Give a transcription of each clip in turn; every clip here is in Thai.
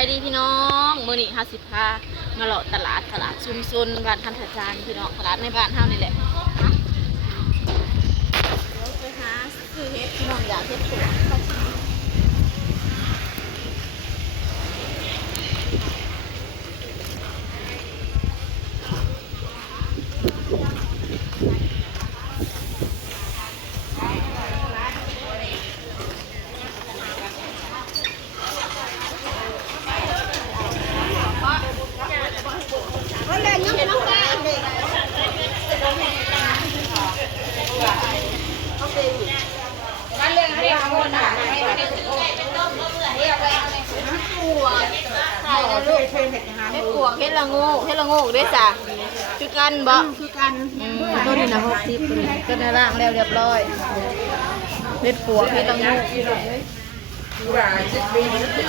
ายดีพี่น้องมื้อนี้50พามาเลาะตลาดชุมชนบ้านคันธจารย์พี่น้องตลาดในบ้านเฮานี่แหละเดี๋ยวไปหาซื้อเฮ็ดพี่น้องอยากเฮ็ดตัวเฮ็ดปวกเฮ็ดละโงกด้วยจ้ะคือกันบ่คือกันตัวนี้นะ60ตัวนี้ล่างแล้วเรียบร้อยเฮ็ดปวกเฮ็ดละโงก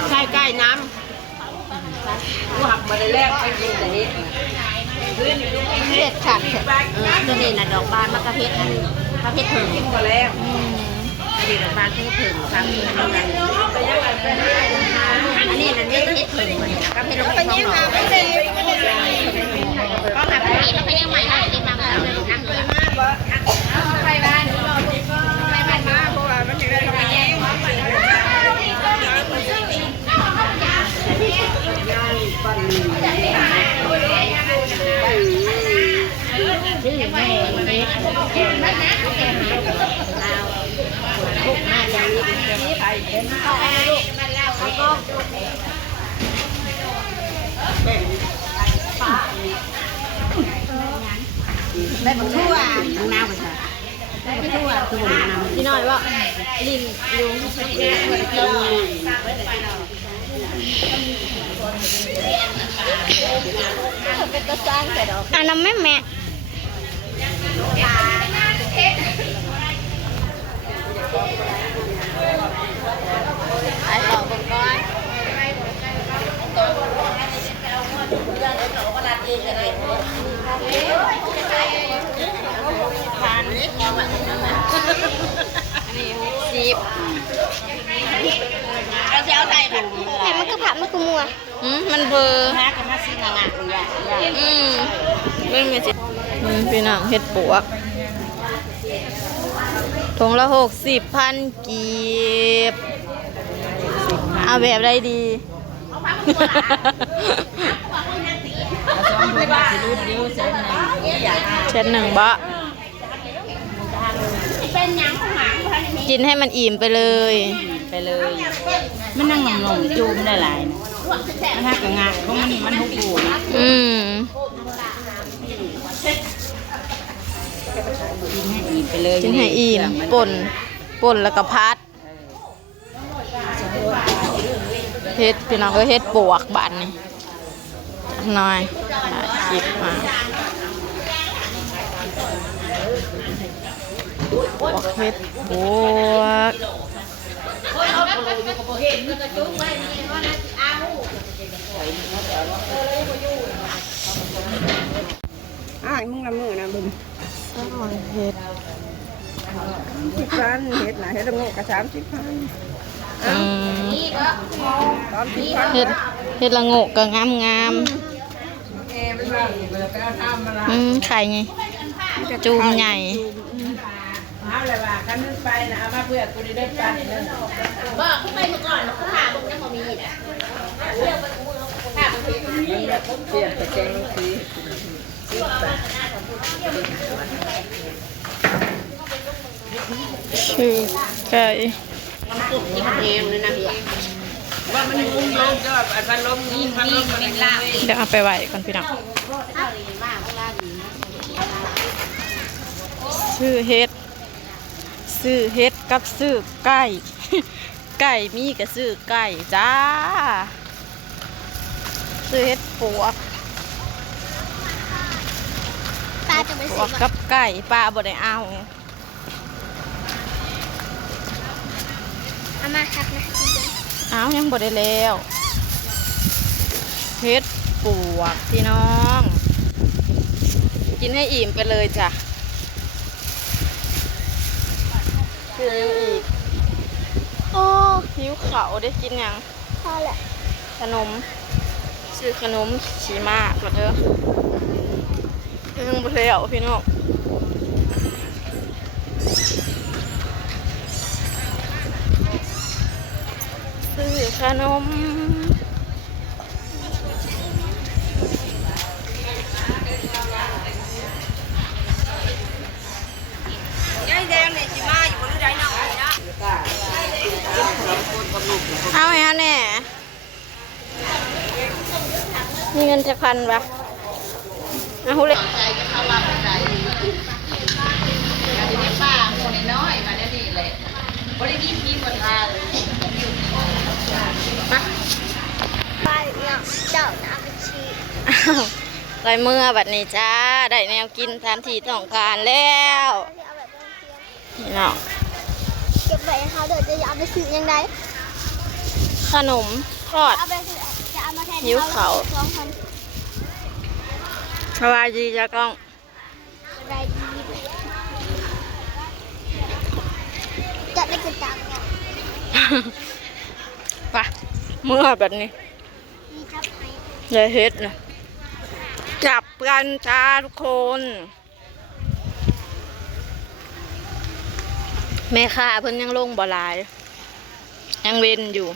ใช่ใกล้น้ำหักมาได้แรกไปกินแต่เฮ็ดเฮ็ดขัดตัวนี้น่ะดอกบานมะกะเพชรเพิ่งกินมาแล้วอันนี้ดอกบานเพิ่งเพิ่งทำอันนี้นั่นเฮ็ดเพิ่งกะเพชรลงไปข้างนอกก็หาไปแล้วก็ยังใหม่ได้กินมาแล้วนั่งเลยมาบ่ไปบ้านมาเพราะว่ามันจะได้ทำไปแย่งได้บักทั่วน้ำน้ำไปค่ะได้บักทั่วคือบักน้ำพี่น้อยว่าลินลุงเป็นตัวสร้างแต่ดอกอันนั้นแม่ไอ้ต่อบนก้อนพันอันนี้60เราจะเอาใส่ผักแต่มันคือผักมันคือมัวมันเพอฮักกันมาซีนางไม่มีสิพี่น้องเฮ็ดปวกถุงละ60,000 กีบเอาแบบไรดีเช็ดหนึ่งบะกินให้มันอิ่มไปเลยไม่นั่งงงจูมได้หลายนะถ้ากระงาเพราะมันหุบหูกินให้อิ่มไปเลยกินให้อิ่มป่นแล้วก็พัดเฮ็ดพี่น้องก็เฮ็ดปวกบานนี่หน่อยคลิปมาปวกเฮ็ดปวกมึงละมือนะบึงเฮ็ด10,000เฮ็ดนะเฮ็ดละงูกระ30,000เฮ็ดละโงกก็งามไข่ไงจูมใหญ่เอาเลยว่าคันนึงไปนะเอามาเพื่อกูได้ปันนึงบอกขึ้นไปเมื่อก่อนเขาหาบุญน้ำมันมีน่ะเรื่องมันหาบุญมีเปลี่ยนไปแกงสีชื่อไก่ยิ่งเอ็มเลยนะว่ามันมุ้งลงก็พันลมยิ่งพันลมมันล่าเดี๋ยวเอาไปไหวก่อนพี่น้องซื้อเฮ็ดกับซื้อไก่ไก่มีกับซื้อไก่จ้าซื้อเฮ็ดปวกกับไก่ปลาบ่ได้เอามาครับนะเอายังบ่ได้แล้วเฮ็ดปวกพี่น้องกินให้อิ่มไปเลยจ้ะ คือยังอีกโอ้หิวเขาได้กินยังพอแหละ ขนมซื้อขนมขี่ม้าก่อนเถอะยังบ่แล้วพี่น้องซื้อขนมยายแดงเนี่ยขี่ม้าอยู่บนไดน้องนะเอาไงแน่มีเงินจะพันปะเอาหูเลยไปเนาะเจ้าน้ำไปชี ไรเมื่อบัดนี้จ้าได้แนวกินตามที่ต้องการแล้ว เอาแบบเทียน นี่เนาะ เก็บไว้ให้เขาเดี๋ยวจะเอาไปซื้อยังไง ขนมทอด เอาไปซื้อจะเอามาแทน หิวเขา 2,000 สบายดีจ้ากล้อง ได้ดีจะได้กระจังเนี่ย ไปเมื่อแบบนี้ มีจับให้ เลยเฮ็ดนะจับกันจ้าทุกคน แม่ค้าเพิ่นยังลงบ่หลาย ยังเว้นอยู่